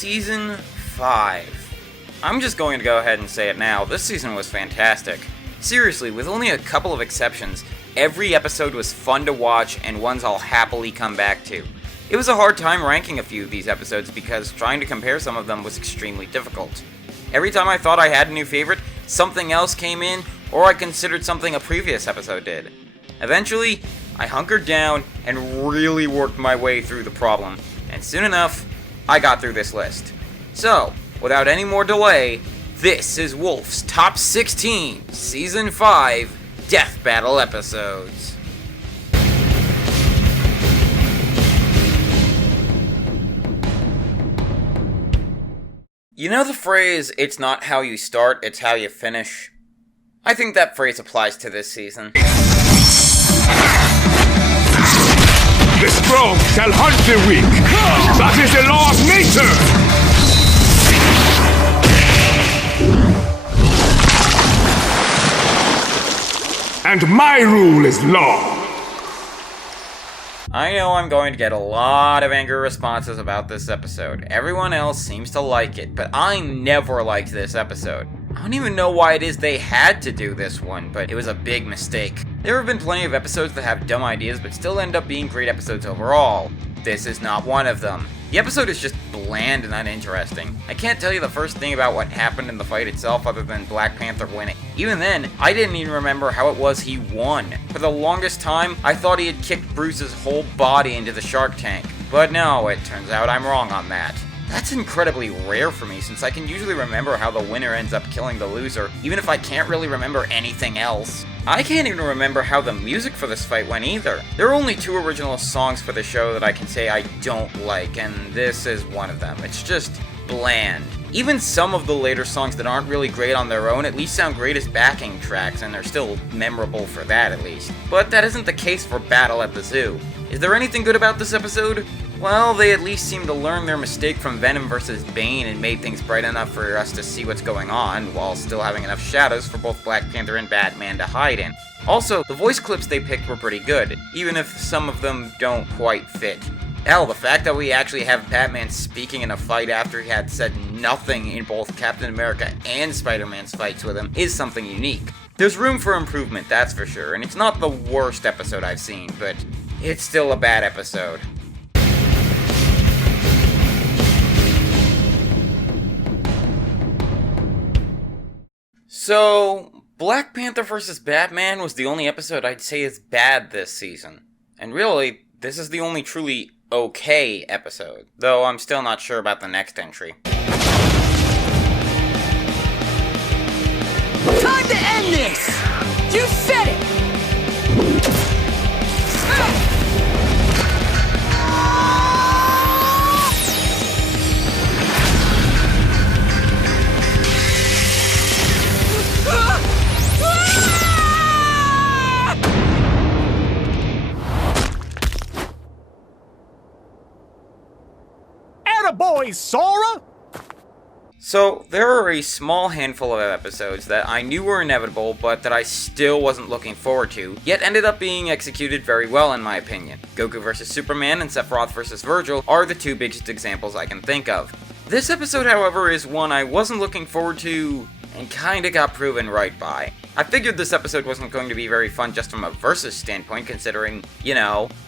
Season 5. I'm just going to go ahead and say it now, this season was fantastic. Seriously, with only a couple of exceptions, every episode was fun to watch and ones I'll happily come back to. It was a hard time ranking a few of these episodes because trying to compare some of them was extremely difficult. Every time I thought I had a new favorite, something else came in, or I considered something a previous episode did. Eventually, I hunkered down and really worked my way through the problem, and soon enough, I got through this list. So, without any more delay, this is Wolf's Top 16 Season 5 Death Battle Episodes. You know the phrase, it's not how you start, it's how you finish? I think that phrase applies to this season. The strong shall hunt the weak. That is the law of nature! And my rule is law. I know I'm going to get a lot of angry responses about this episode. Everyone else seems to like it, but I never liked this episode. I don't even know why it is they had to do this one, but it was a big mistake. There have been plenty of episodes that have dumb ideas but still end up being great episodes overall. This is not one of them. The episode is just bland and uninteresting. I can't tell you the first thing about what happened in the fight itself other than Black Panther winning. Even then, I didn't even remember how it was he won. For the longest time, I thought he had kicked Bruce's whole body into the shark tank. But no, it turns out I'm wrong on that. That's incredibly rare for me since I can usually remember how the winner ends up killing the loser, even if I can't really remember anything else. I can't even remember how the music for this fight went either. There are only 2 original songs for the show that I can say I don't like, and this is one of them. It's just bland. Even some of the later songs that aren't really great on their own at least sound great as backing tracks, and they're still memorable for that at least. But that isn't the case for Battle at the Zoo. Is there anything good about this episode? Well, they at least seem to learn their mistake from Venom vs. Bane and made things bright enough for us to see what's going on, while still having enough shadows for both Black Panther and Batman to hide in. Also, the voice clips they picked were pretty good, even if some of them don't quite fit. Hell, the fact that we actually have Batman speaking in a fight after he had said nothing in both Captain America and Spider-Man's fights with him is something unique. There's room for improvement, that's for sure, and it's not the worst episode I've seen, but it's still a bad episode. So, Black Panther vs. Batman was the only episode I'd say is bad this season. And really, this is the only truly okay episode, though I'm still not sure about the next entry. Time to end this! You said it! Attaboy, Sora! So, there are a small handful of episodes that I knew were inevitable, but that I still wasn't looking forward to, yet ended up being executed very well in my opinion. Goku vs. Superman and Sephiroth vs. Virgil are the 2 biggest examples I can think of. This episode, however, is one I wasn't looking forward to, and kinda got proven right by. I figured this episode wasn't going to be very fun just from a versus standpoint, considering,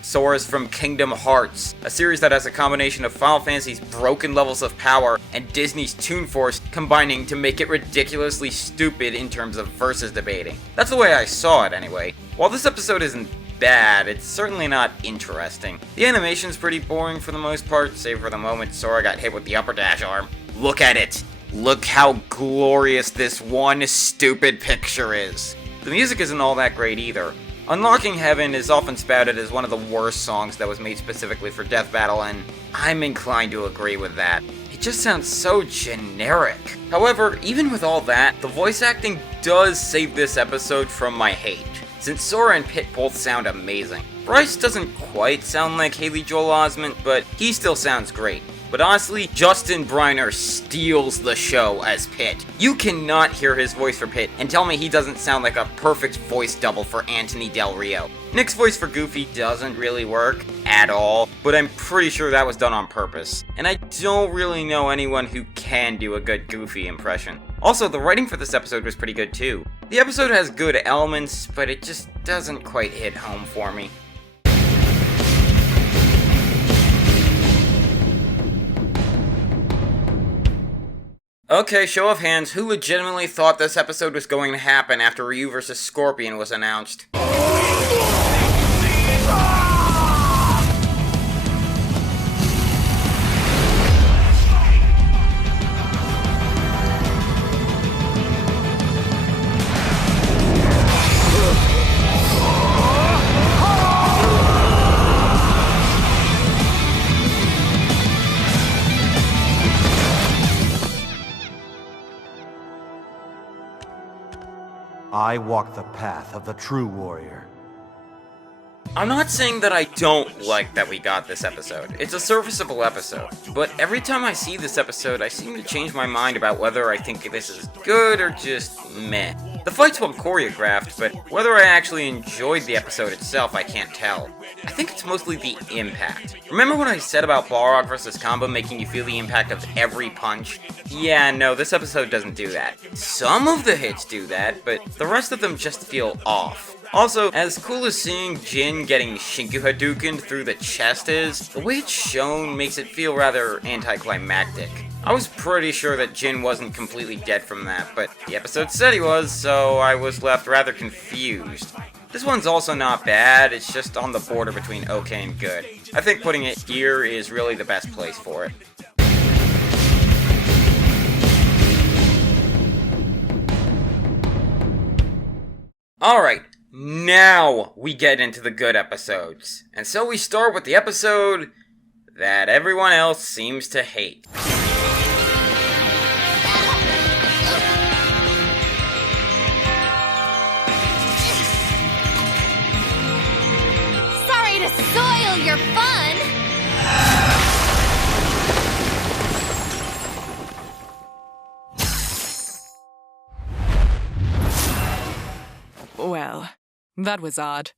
Sora's from Kingdom Hearts, a series that has a combination of Final Fantasy's broken levels of power and Disney's Toon Force combining to make it ridiculously stupid in terms of versus debating. That's the way I saw it anyway. While this episode isn't bad, it's certainly not interesting. The animation's pretty boring for the most part, save for the moment Sora got hit with the upper dash arm. Look at it! Look how glorious this one stupid picture is. The music isn't all that great either. Unlocking Heaven is often spouted as one of the worst songs that was made specifically for Death Battle, and I'm inclined to agree with that. It just sounds so generic. However, even with all that, the voice acting does save this episode from my hate, since Sora and Pit both sound amazing. Bryce doesn't quite sound like Haley Joel Osment, but he still sounds great. but honestly, Justin Briner steals the show as Pit. You cannot hear his voice for Pit and tell me he doesn't sound like a perfect voice double for Anthony Del Rio. Nick's voice for Goofy doesn't really work at all, but I'm pretty sure that was done on purpose. And I don't really know anyone who can do a good Goofy impression. Also, the writing for this episode was pretty good too. The episode has good elements, but it just doesn't quite hit home for me. Okay, show of hands, who legitimately thought this episode was going to happen after Ryu vs. Scorpion was announced? I walk the path of the true warrior. I'm not saying that I don't like that we got this episode. It's a serviceable episode. But every time I see this episode, I seem to change my mind about whether I think this is good or just meh. The fight's well choreographed, but whether I actually enjoyed the episode itself, I can't tell. I think it's mostly the impact. Remember when I said about Balrog vs. Kamba making you feel the impact of every punch? Yeah, no, this episode doesn't do that. Some of the hits do that, but the rest of them just feel off. Also, as cool as seeing Jin getting Shinku Hadouken through the chest is, the way it's shown makes it feel rather anticlimactic. I was pretty sure that Jin wasn't completely dead from that, but the episode said he was, so I was left rather confused. This one's also not bad, it's just on the border between okay and good. I think putting it here is really the best place for it. Alright, now we get into the good episodes. And so we start with the episode that everyone else seems to hate. Sorry to soil your fun! Well, that was odd.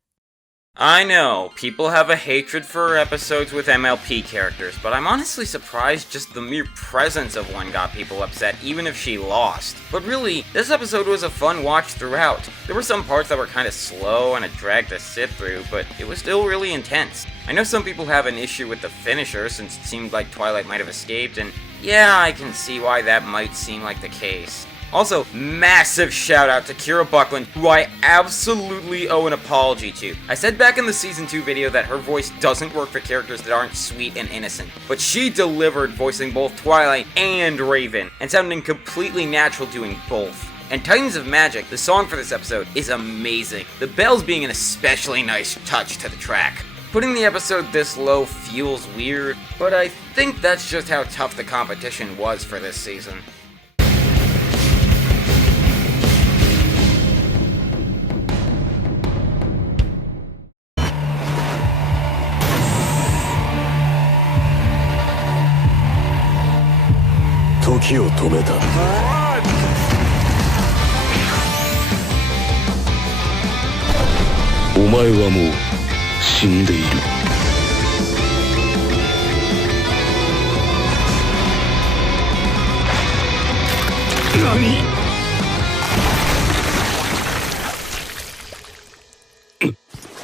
I know, people have a hatred for episodes with MLP characters, but I'm honestly surprised just the mere presence of one got people upset, even if she lost. But really, this episode was a fun watch throughout. There were some parts that were kinda slow and a drag to sit through, but it was still really intense. I know some people have an issue with the finisher, since it seemed like Twilight might have escaped, and yeah, I can see why that might seem like the case. Also, massive shout out to Kira Buckland, who I absolutely owe an apology to. I said back in the Season 2 video that her voice doesn't work for characters that aren't sweet and innocent, but she delivered voicing both Twilight and Raven, and sounding completely natural doing both. And Titans of Magic, the song for this episode, is amazing, the bells being an especially nice touch to the track. Putting the episode this low feels weird, but I think that's just how tough the competition was for this season.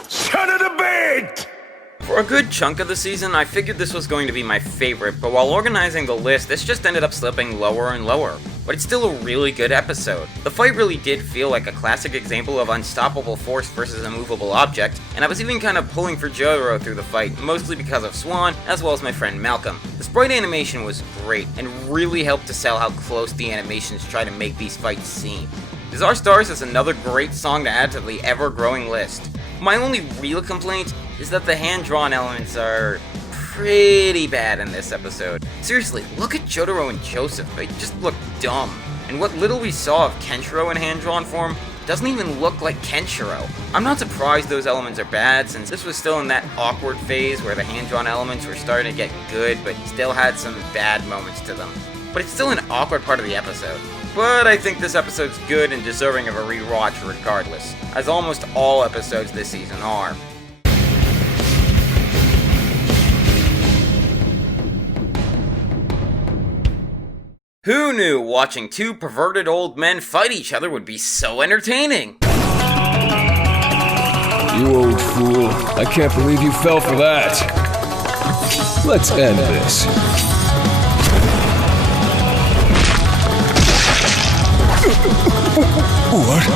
Son of a bitch! For a good chunk of the season, I figured this was going to be my favorite, but while organizing the list, this just ended up slipping lower and lower. But it's still a really good episode. The fight really did feel like a classic example of unstoppable force versus a movable object, and I was even kind of pulling for Jotaro through the fight, mostly because of Swan, as well as my friend Malcolm. The sprite animation was great, and really helped to sell how close the animations try to make these fights seem. Desire Stars is another great song to add to the ever-growing list. My only real complaint is that the hand-drawn elements are pretty bad in this episode. Seriously, look at Jotaro and Joseph, they just look dumb. And what little we saw of Kenshiro in hand-drawn form doesn't even look like Kenshiro. I'm not surprised those elements are bad, since this was still in that awkward phase where the hand-drawn elements were starting to get good, but still had some bad moments to them. But it's still an awkward part of the episode. But I think this episode's good and deserving of a rewatch regardless, as almost all episodes this season are. Who knew watching two perverted old men fight each other would be so entertaining? You old fool. I can't believe you fell for that. Let's end this. What?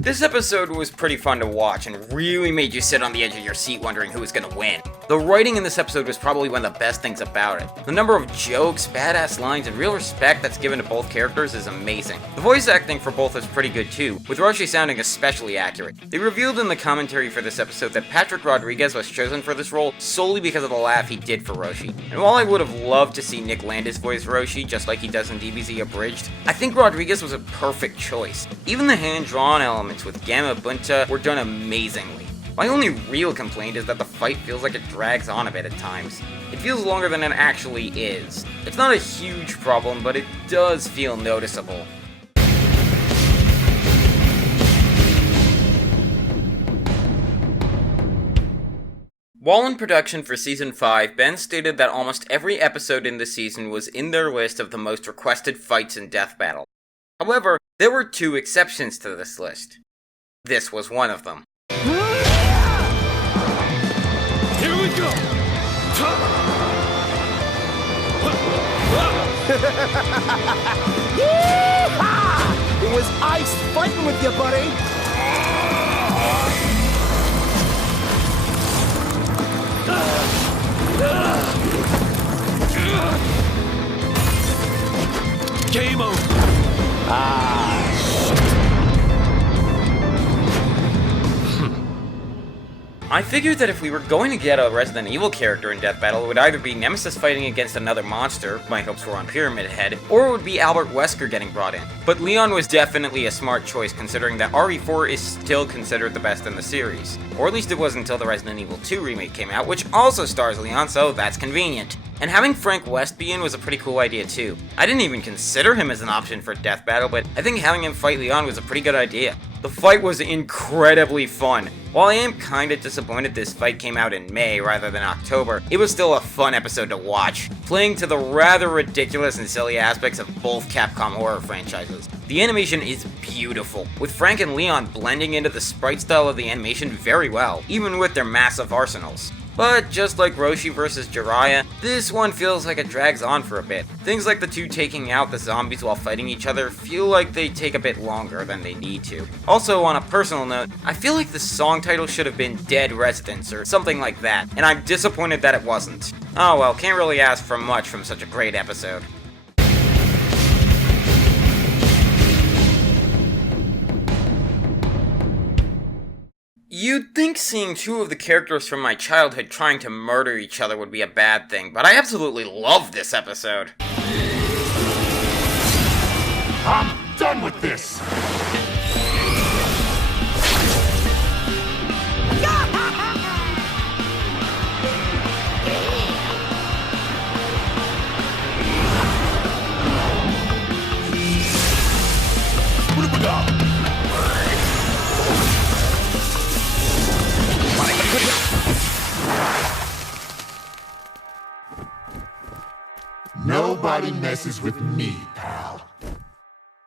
This episode was pretty fun to watch and really made you sit on the edge of your seat wondering who was gonna win. The writing in this episode was probably one of the best things about it. The number of jokes, badass lines, and real respect that's given to both characters is amazing. The voice acting for both is pretty good too, with Roshi sounding especially accurate. They revealed in the commentary for this episode that Patrick Rodriguez was chosen for this role solely because of the laugh he did for Roshi. And while I would have loved to see Nick Landis voice Roshi just like he does in DBZ Abridged, I think Rodriguez was a perfect choice. Even the hand-drawn elements with Gamma Bunta were done amazingly. My only real complaint is that the fight feels like it drags on a bit at times. It feels longer than it actually is. It's not a huge problem, but it does feel noticeable. While in production for Season 5, Ben stated that almost every episode in the season was in their list of the most requested fights in Death Battle. However, there were two exceptions to this list. This was one of them. Here we go! Yeehaw! It was ice fighting with you, buddy. Game over! I figured that if we were going to get a Resident Evil character in Death Battle, it would either be Nemesis fighting against another monster, my hopes were on Pyramid Head, or it would be Albert Wesker getting brought in. But Leon was definitely a smart choice considering that RE4 is still considered the best in the series. Or at least it was until the Resident Evil 2 remake came out, which also stars Leon, so that's convenient. And having Frank West be in was a pretty cool idea too. I didn't even consider him as an option for Death Battle, but I think having him fight Leon was a pretty good idea. The fight was incredibly fun. While I am kinda disappointed this fight came out in May rather than October, it was still a fun episode to watch, playing to the rather ridiculous and silly aspects of both Capcom horror franchises. The animation is beautiful, with Frank and Leon blending into the sprite style of the animation very well, even with their massive arsenals. But just like Roshi vs. Jiraiya, this one feels like it drags on for a bit. Things like the two taking out the zombies while fighting each other feel like they take a bit longer than they need to. Also, on a personal note, I feel like the song title should have been Dead Residents or something like that, and I'm disappointed that it wasn't. Oh well, can't really ask for much from such a great episode. You'd think seeing two of the characters from my childhood trying to murder each other would be a bad thing, but I absolutely love this episode. I'm done with this! Nobody messes with me, pal.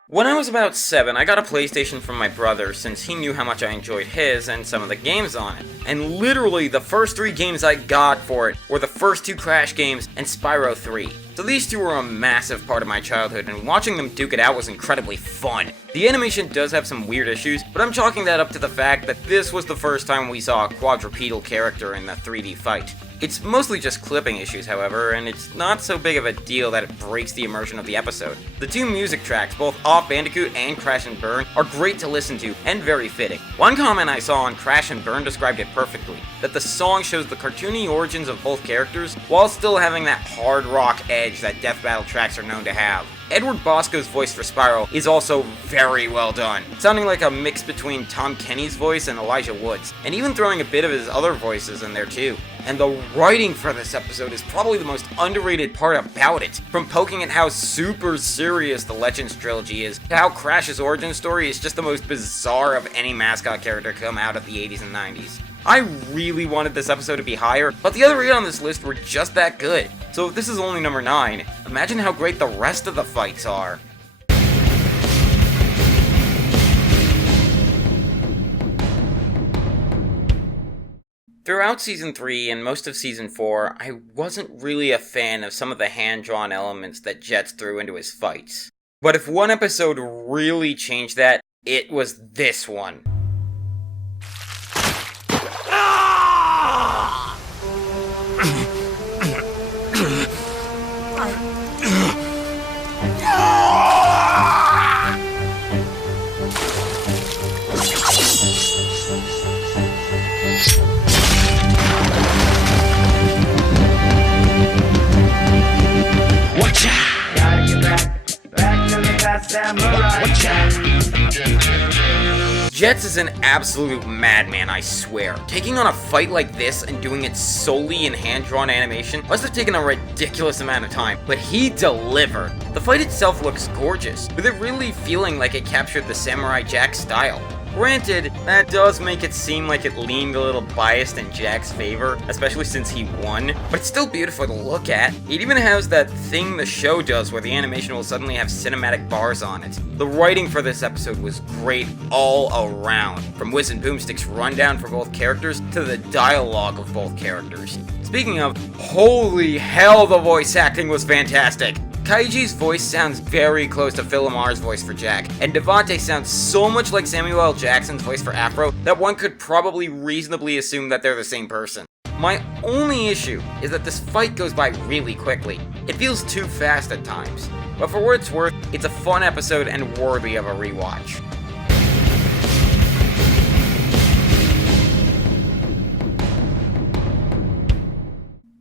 When I was about 7, I got a PlayStation from my brother since he knew how much I enjoyed his and some of the games on it. And literally the first 3 games I got for it were the first 2 Crash games and Spyro 3. So these 2 were a massive part of my childhood, and watching them duke it out was incredibly fun. The animation does have some weird issues, but I'm chalking that up to the fact that this was the first time we saw a quadrupedal character in the 3D fight. It's mostly just clipping issues, however, and it's not so big of a deal that it breaks the immersion of the episode. The two music tracks, both off Bandicoot and Crash and Burn, are great to listen to and very fitting. One comment I saw on Crash and Burn described it perfectly, that the song shows the cartoony origins of both characters while still having that hard rock edge that Death Battle tracks are known to have. Edward Bosco's voice for Spyro is also very well done, sounding like a mix between Tom Kenny's voice and Elijah Wood's, and even throwing a bit of his other voices in there too. And the writing for this episode is probably the most underrated part about it, from poking at how super serious the Legends trilogy is, to how Crash's origin story is just the most bizarre of any mascot character come out of the 80s and 90s. I really wanted this episode to be higher, but the other 8 on this list were just that good. So if this is only number 9, imagine how great the rest of the fights are. Throughout Season 3 and most of Season 4, I wasn't really a fan of some of the hand-drawn elements that Jets threw into his fights. But if one episode really changed that, it was this one. Jets is an absolute madman, I swear. Taking on a fight like this and doing it solely in hand-drawn animation must have taken a ridiculous amount of time, but he delivered. The fight itself looks gorgeous, with it really feeling like it captured the Samurai Jack style. Granted, that does make it seem like it leaned a little biased in Jack's favor, especially since he won, but it's still beautiful to look at. It even has that thing the show does where the animation will suddenly have cinematic bars on it. The writing for this episode was great all around, from Whiz and Boomstick's rundown for both characters to the dialogue of both characters. Speaking of, holy hell, the voice acting was fantastic! Kaiji's voice sounds very close to Phil Lamar's voice for Jack, and Devante sounds so much like Samuel L. Jackson's voice for Afro that one could probably reasonably assume that they're the same person. My only issue is that this fight goes by really quickly. It feels too fast at times, but for what it's worth, it's a fun episode and worthy of a rewatch.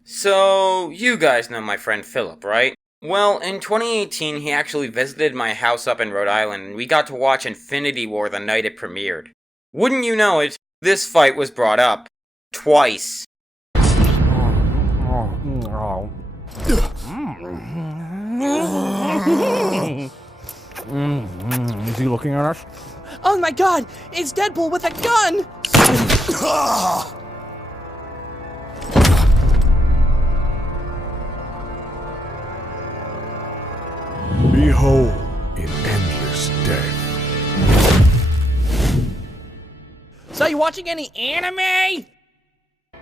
So, you guys know my friend Philip, right? Well, in 2018, he actually visited my house up in Rhode Island, and we got to watch Infinity War the night it premiered. Wouldn't you know it, this fight was brought up. Twice. Is he looking at us? Oh my god, it's Deadpool with a gun! Behold, in endless death. So you watching any anime?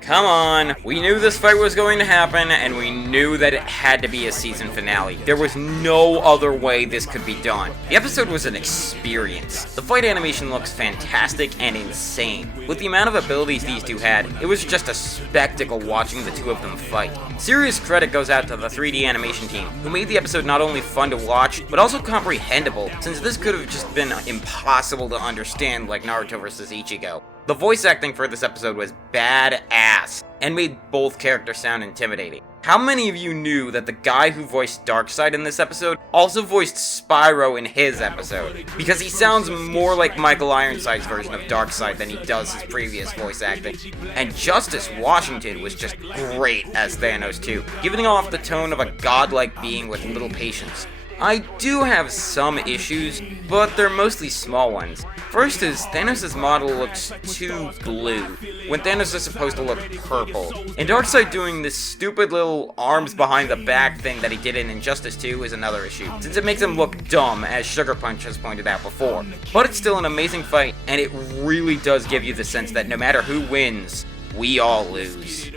Come on, we knew this fight was going to happen, and we knew that it had to be a season finale. There was no other way this could be done. The episode was an experience. The fight animation looks fantastic and insane. With the amount of abilities these two had, it was just a spectacle watching the two of them fight. Serious credit goes out to the 3D animation team, who made the episode not only fun to watch, but also comprehensible, since this could have just been impossible to understand like Naruto vs. Ichigo. The voice acting for this episode was badass, and made both characters sound intimidating. How many of you knew that the guy who voiced Darkseid in this episode also voiced Spyro in his episode? Because he sounds more like Michael Ironside's version of Darkseid than he does his previous voice acting. And Justice Washington was just great as Thanos too, giving off the tone of a godlike being with little patience. I do have some issues, but they're mostly small ones. First is, Thanos' model looks too blue, when Thanos is supposed to look purple. And Darkseid doing this stupid little arms behind the back thing that he did in Injustice 2 is another issue, since it makes him look dumb, as Sugar Punch has pointed out before. But it's still an amazing fight, and it really does give you the sense that no matter who wins, we all lose.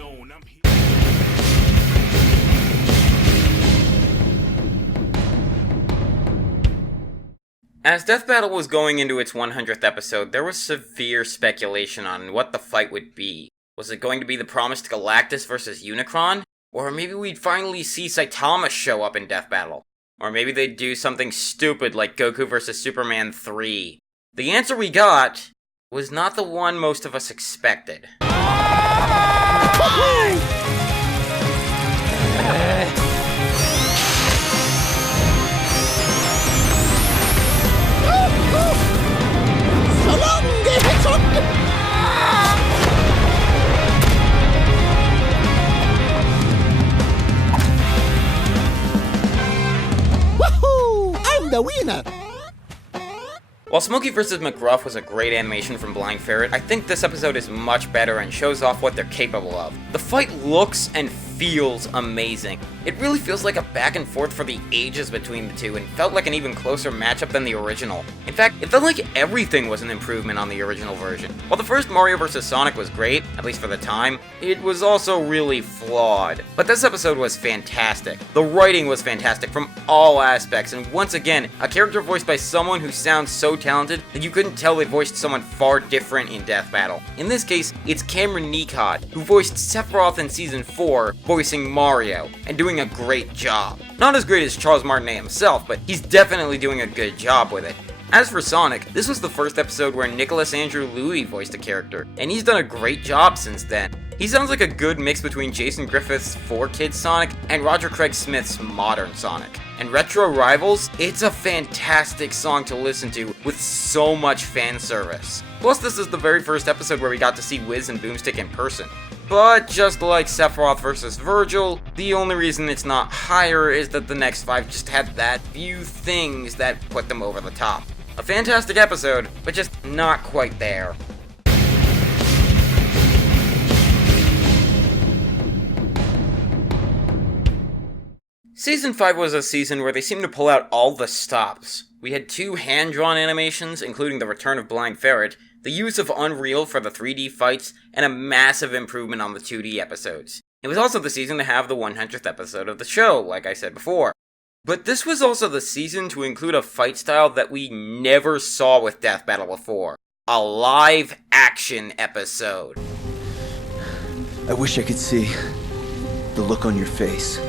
As Death Battle was going into its 100th episode, there was severe speculation on what the fight would be. Was it going to be the promised Galactus versus Unicron? Or maybe we'd finally see Saitama show up in Death Battle? Or maybe they'd do something stupid like Goku vs. Superman 3? The answer we got was not the one most of us expected. Woohoo! I'm the winner! While Smokey vs. McGruff was a great animation from Blind Ferret, I think this episode is much better and shows off what they're capable of. The fight looks and feels amazing. It really feels like a back and forth for the ages between the two and felt like an even closer matchup than the original. In fact, it felt like everything was an improvement on the original version. While the first Mario vs. Sonic was great, at least for the time, it was also really flawed. But this episode was fantastic. The writing was fantastic from all aspects, and once again, a character voiced by someone who sounds so talented that you couldn't tell they voiced someone far different in Death Battle. In this case, it's Cameron Nikod, who voiced Sephiroth in Season 4, voicing Mario, and doing a great job. Not as great as Charles Martinet himself, but he's definitely doing a good job with it. As for Sonic, this was the first episode where Nicholas Andrew Louis voiced a character, and he's done a great job since then. He sounds like a good mix between Jason Griffith's 4-Kids Sonic and Roger Craig Smith's modern Sonic. And Retro Rivals, it's a fantastic song to listen to with so much fan service. Plus, this is the very first episode where we got to see Wiz and Boomstick in person. But just like Sephiroth vs. Virgil, the only reason it's not higher is that the next 5 just had that few things that put them over the top. A fantastic episode, but just not quite there. Season 5 was a season where they seemed to pull out all the stops. We had 2 hand-drawn animations, including the return of Blind Ferret, the use of Unreal for the 3D fights, and a massive improvement on the 2D episodes. It was also the season to have the 100th episode of the show, like I said before. But this was also the season to include a fight style that we never saw with Death Battle before. A live-action episode. I wish I could see the look on your face.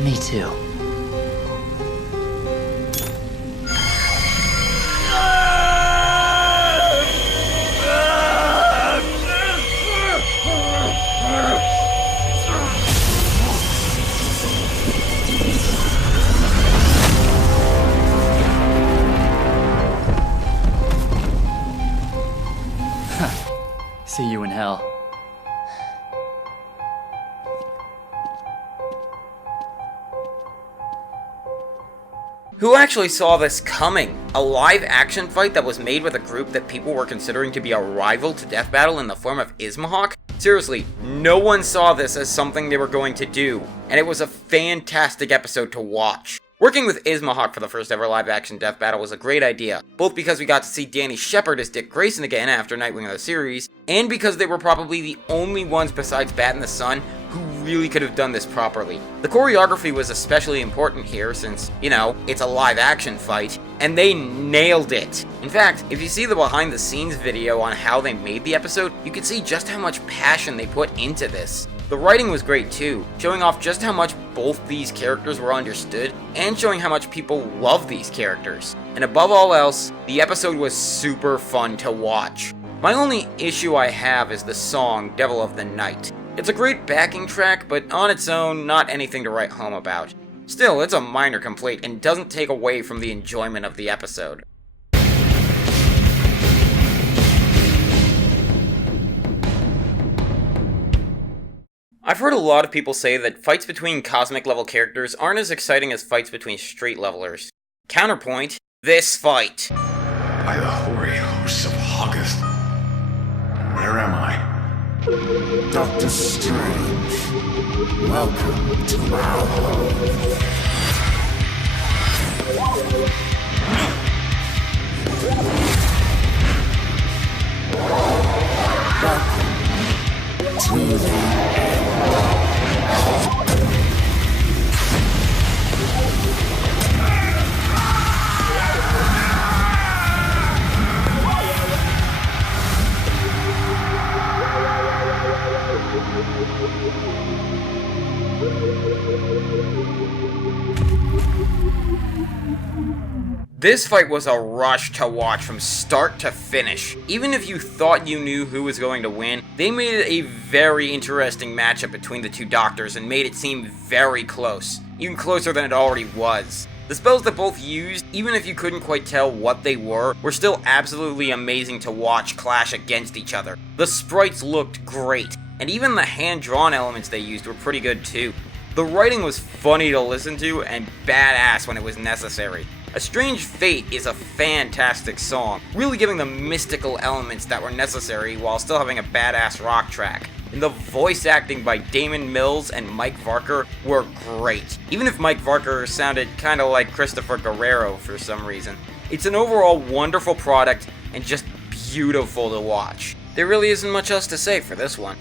Me too. See you in hell. Who actually saw this coming? A live-action fight that was made with a group that people were considering to be a rival to Death Battle in the form of Ismahawk? Seriously, no one saw this as something they were going to do, and it was a fantastic episode to watch. Working with Ismahawk for the first ever live-action Death Battle was a great idea, both because we got to see Danny Shepard as Dick Grayson again after Nightwing of the series, and because they were probably the only ones besides Bat in the Sun who really could have done this properly. The choreography was especially important here since, you know, it's a live-action fight, and they nailed it. In fact, if you see the behind-the-scenes video on how they made the episode, you can see just how much passion they put into this. The writing was great too, showing off just how much both these characters were understood, and showing how much people love these characters. And above all else, the episode was super fun to watch. My only issue I have is the song Devil of the Night. It's a great backing track, but on its own, not anything to write home about. Still, it's a minor complaint and doesn't take away from the enjoyment of the episode. I've heard a lot of people say that fights between cosmic level characters aren't as exciting as fights between street levelers. Counterpoint, this fight. By the hoary hosts of Hoggoth, where am I? Doctor Strange, welcome to our home. Welcome to the end. This fight was a rush to watch from start to finish. Even if you thought you knew who was going to win, they made it a very interesting matchup between the two doctors and made it seem very close, even closer than it already was. The spells that both used, even if you couldn't quite tell what they were still absolutely amazing to watch clash against each other. The sprites looked great, and even the hand-drawn elements they used were pretty good too. The writing was funny to listen to and badass when it was necessary. A Strange Fate is a fantastic song, really giving the mystical elements that were necessary while still having a badass rock track. And the voice acting by Damon Mills and Mike Varker were great, even if Mike Varker sounded kinda like Christopher Guerrero for some reason. It's an overall wonderful product and just beautiful to watch. There really isn't much else to say for this one.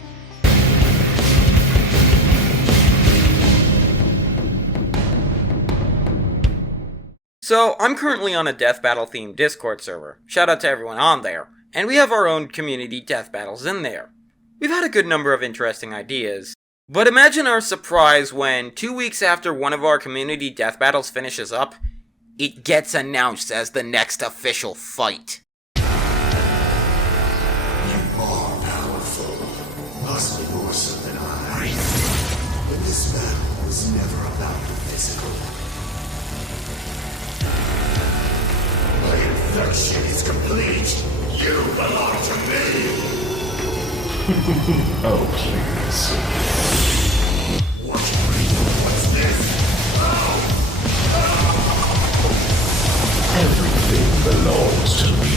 So, I'm currently on a Death Battle themed Discord server, shout out to everyone on there, and we have our own community death battles in there. We've had a good number of interesting ideas, but imagine our surprise when, 2 weeks after one of our community death battles finishes up, it gets announced as the next official fight. You are powerful, possibly more so than I. But this battle was never about the physical. My infection is complete. You belong to me. Oh, please. What's this? Everything belongs to me.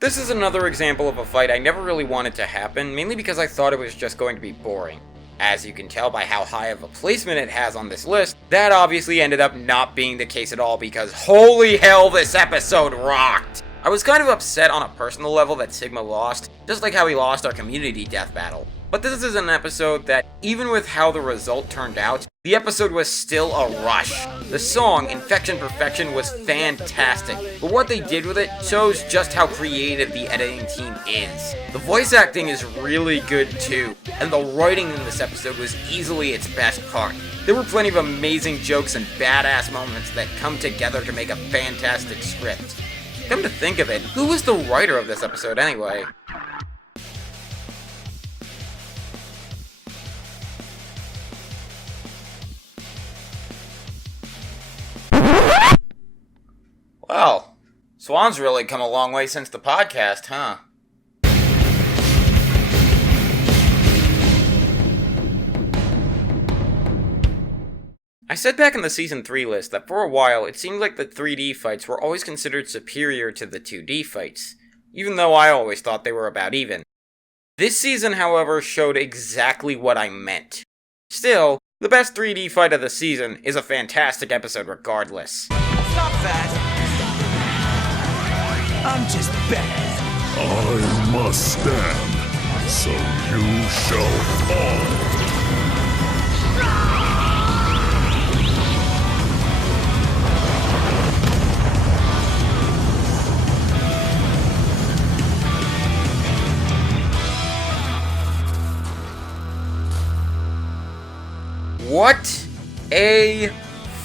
This is another example of a fight I never really wanted to happen, mainly because I thought it was just going to be boring. As you can tell by how high of a placement it has on this list, that obviously ended up not being the case at all because holy hell, this episode rocked! I was kind of upset on a personal level that Sigma lost, just like how he lost our community death battle. But this is an episode that, even with how the result turned out, the episode was still a rush. The song, Infection Perfection, was fantastic, but what they did with it shows just how creative the editing team is. The voice acting is really good too, and the writing in this episode was easily its best part. There were plenty of amazing jokes and badass moments that come together to make a fantastic script. Come to think of it, who was the writer of this episode anyway? Well, Swan's really come a long way since the podcast, huh? I said back in the Season 3 list that for a while it seemed like the 3D fights were always considered superior to the 2D fights, even though I always thought they were about even. This season, however, showed exactly what I meant. Still, the best 3D fight of the season is a fantastic episode regardless. Stop that! I'm just bad. I must stand, so you shall fall. What a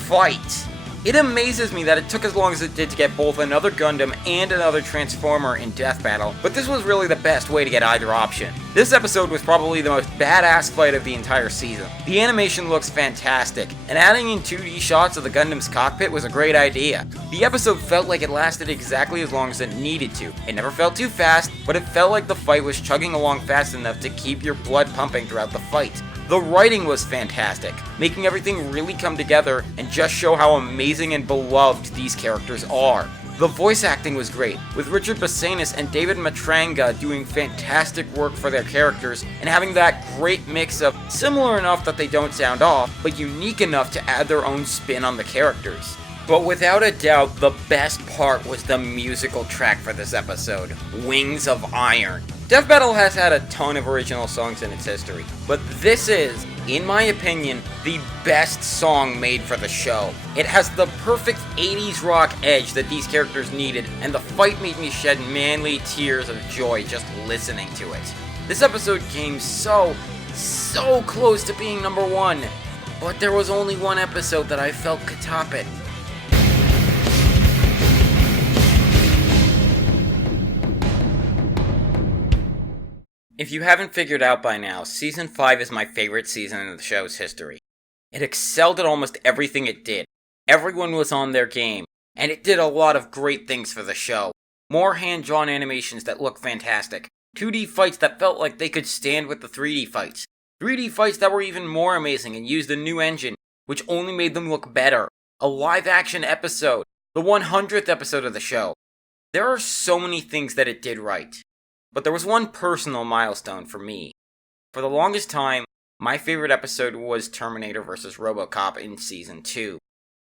fight! It amazes me that it took as long as it did to get both another Gundam and another Transformer in Death Battle, but this was really the best way to get either option. This episode was probably the most badass fight of the entire season. The animation looks fantastic, and adding in 2D shots of the Gundam's cockpit was a great idea. The episode felt like it lasted exactly as long as it needed to. It never felt too fast, but it felt like the fight was chugging along fast enough to keep your blood pumping throughout the fight. The writing was fantastic, making everything really come together and just show how amazing and beloved these characters are. The voice acting was great, with Richard Bassanis and David Matranga doing fantastic work for their characters and having that great mix of similar enough that they don't sound off, but unique enough to add their own spin on the characters. But without a doubt, the best part was the musical track for this episode, Wings of Iron. Death Battle has had a ton of original songs in its history, but this is, in my opinion, the best song made for the show. It has the perfect 80s rock edge that these characters needed, and the fight made me shed manly tears of joy just listening to it. This episode came so close to being number 1, but there was only one episode that I felt could top it. If you haven't figured out by now, Season 5 is my favorite season in the show's history. It excelled at almost everything it did. Everyone was on their game, and it did a lot of great things for the show. More hand-drawn animations that look fantastic. 2D fights that felt like they could stand with the 3D fights. 3D fights that were even more amazing and used a new engine, which only made them look better. A live-action episode. The 100th episode of the show. There are so many things that it did right. But there was one personal milestone for me. For the longest time, my favorite episode was Terminator vs. RoboCop in Season 2.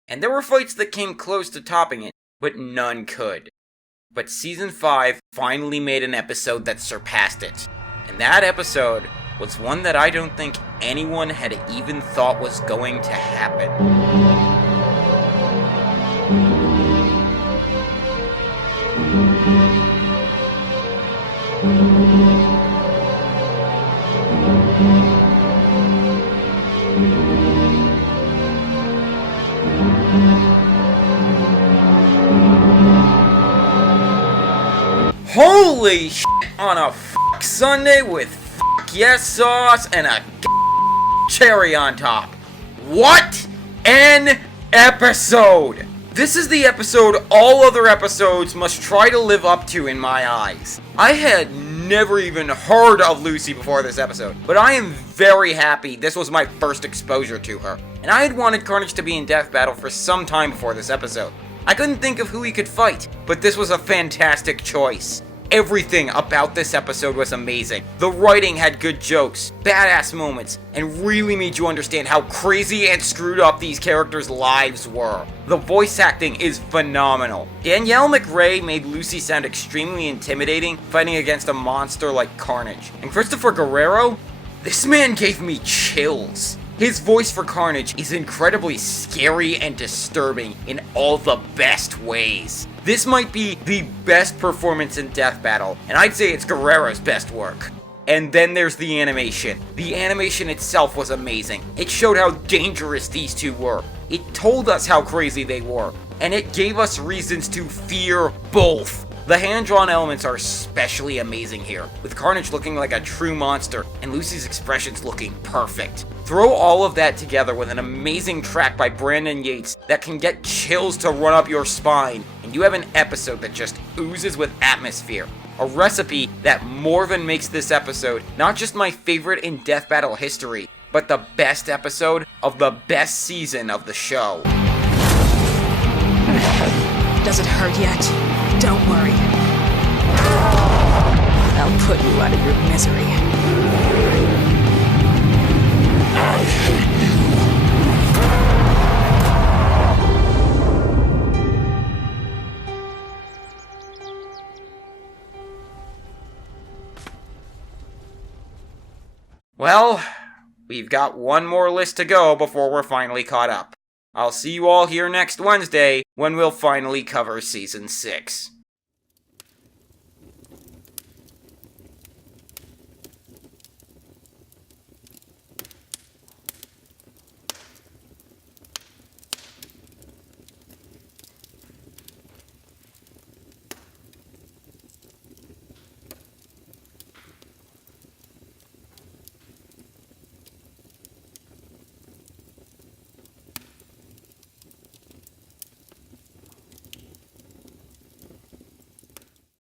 And there were fights that came close to topping it, but none could. But Season 5 finally made an episode that surpassed it. And that episode was one that I don't think anyone had even thought was going to happen. Holy shit on a Sunday with yes sauce and a cherry on top. What an episode! This is the episode all other episodes must try to live up to in my eyes. I had never even heard of Lucy before this episode, but I am very happy this was my first exposure to her. And I had wanted Carnage to be in Death Battle for some time before this episode. I couldn't think of who he could fight, but this was a fantastic choice. Everything about this episode was amazing. The writing had good jokes, badass moments, and really made you understand how crazy and screwed up these characters' lives were. The voice acting is phenomenal. Danielle McRae made Lucy sound extremely intimidating, fighting against a monster like Carnage. And Christopher Guerrero? This man gave me chills. His voice for Carnage is incredibly scary and disturbing in all the best ways. This might be the best performance in Death Battle, and I'd say it's Guerrero's best work. And then there's the animation. The animation itself was amazing. It showed how dangerous these two were. It told us how crazy they were, and it gave us reasons to fear both. The hand-drawn elements are especially amazing here, with Carnage looking like a true monster, and Lucy's expressions looking perfect. Throw all of that together with an amazing track by Brandon Yates that can get chills to run up your spine, and you have an episode that just oozes with atmosphere. A recipe that more than makes this episode not just my favorite in Death Battle history, but the best episode of the best season of the show. Does it hurt yet? Don't worry. I'll put you out of your misery. I hate you. Well, we've got one more list to go before we're finally caught up. I'll see you all here next Wednesday when we'll finally cover Season 6.